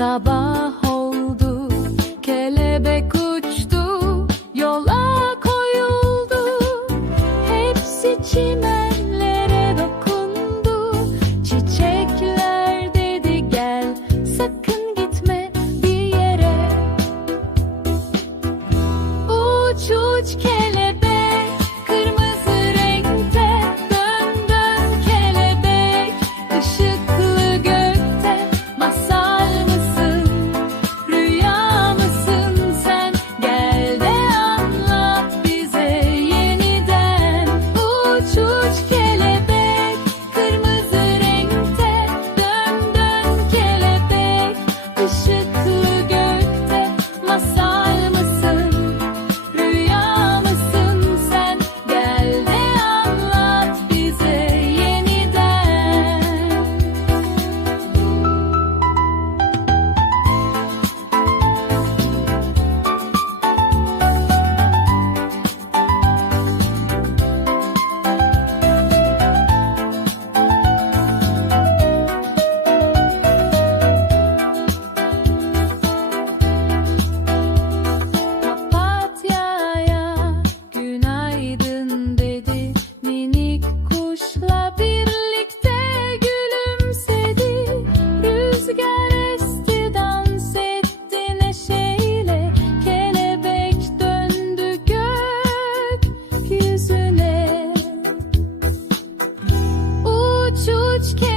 Sabah oldu kelebek couch